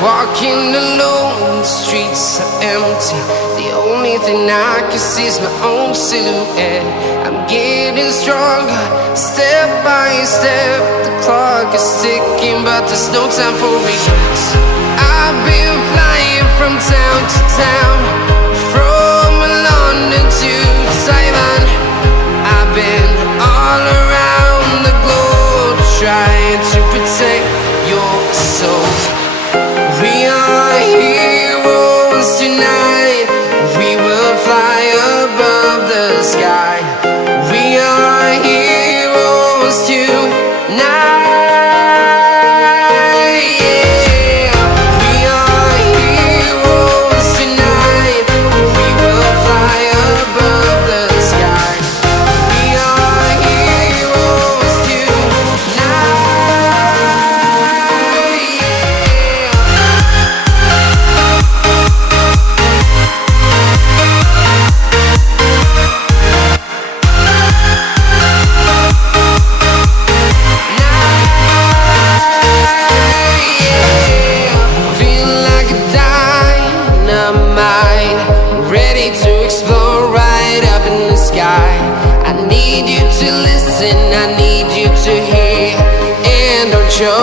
Walking alone, the streets are empty. The only thing I can see is my own silhouette. I'm getting stronger, step by step. The clock is ticking, but there's no time for regrets. I've been flying from town to town, from London to Taiwan. I've been all around the globe, trying to protect your soul. We are heroes tonight. We will fly above the sky. We are heroes tonight. Yeah. We are heroes tonight. We will fly above the sky. We are heroes tonight. Ready to explore right up in the sky. I need you to listen, I need you to hear, and don't show